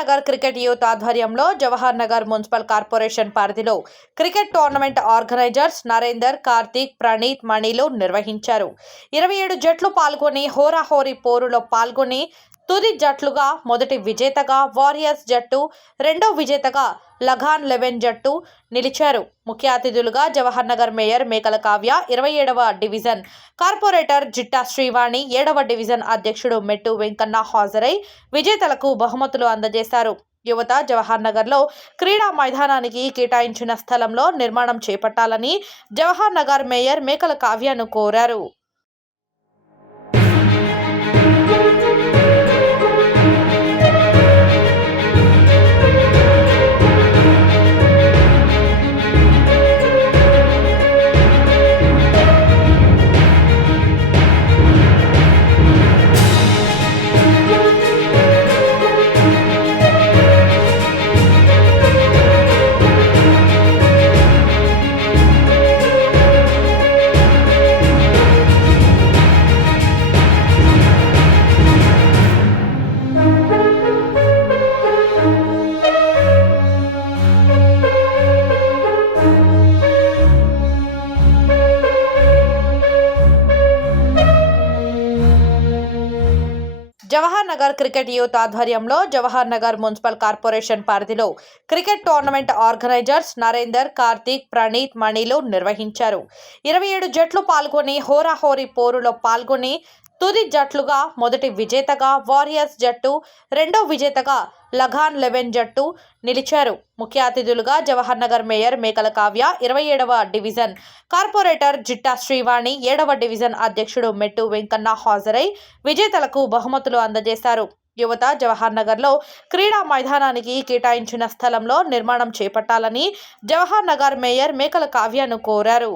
Nagar cricket youth ఆధ్వర్యంలో Jawahar Nagar municipal corporation పరిధిలో cricket tournament organisers Narender Karthik Praneeth మణిలు నిర్వహించారు. ఇరవై ఏడు జట్లు పాల్గొని హోరాహోరీ పోరులో పాల్గొని తుది జట్లుగా మొదటి విజేతగా వారియర్స్ జట్టు రెండో విజేతగా లగాన్ లెవెన్ జట్టు నిలిచారు. ముఖ్య అతిథులుగా జవహర్ నగర్ మేయర్ మేకల కావ్య ఇరవై ఏడవ డివిజన్ కార్పొరేటర్ జిట్టా శ్రీవాణి ఏడవ డివిజన్ అధ్యక్షుడు మెట్టు వెంకన్న హాజరై విజేతలకు బహుమతులు అందజేశారు. యువత జవహర్ నగర్లో క్రీడా మైదానానికి కేటాయించిన స్థలంలో నిర్మాణం చేపట్టాలని జవహర్ నగర్ మేయర్ మేకల కావ్యను కోరారు. జవహర్ నగర్ క్రికెట్ యూత్ ఆధ్వర్యంలో జవహర్ నగర్ మున్సిపల్ కార్పొరేషన్ పరిధిలో cricket tournament organisers Narender Karthik Praneeth మణిలు నిర్వహించారు. ఇరవై ఏడు జట్లు పాల్గొని హోరాహోరీ పోరులో పాల్గొని తుది జట్లుగా మొదటి విజేతగా వారియర్స్ జట్టు రెండో విజేతగా లగాన్ లెవెన్ జట్టు నిలిచారు. ముఖ్య అతిథులుగా జవహర్ నగర్ మేయర్ మేకల కావ్య ఇరవై ఏడవ డివిజన్ కార్పొరేటర్ జిట్టా శ్రీవాణి ఏడవ డివిజన్ అధ్యక్షుడు మెట్టు వెంకన్న హాజరై విజేతలకు బహుమతులు అందజేశారు. యువత జవహర్ నగర్లో క్రీడా మైదానానికి కేటాయించిన స్థలంలో నిర్మాణం చేపట్టాలని జవహర్ నగర్ మేయర్ మేకల కావ్యను కోరారు.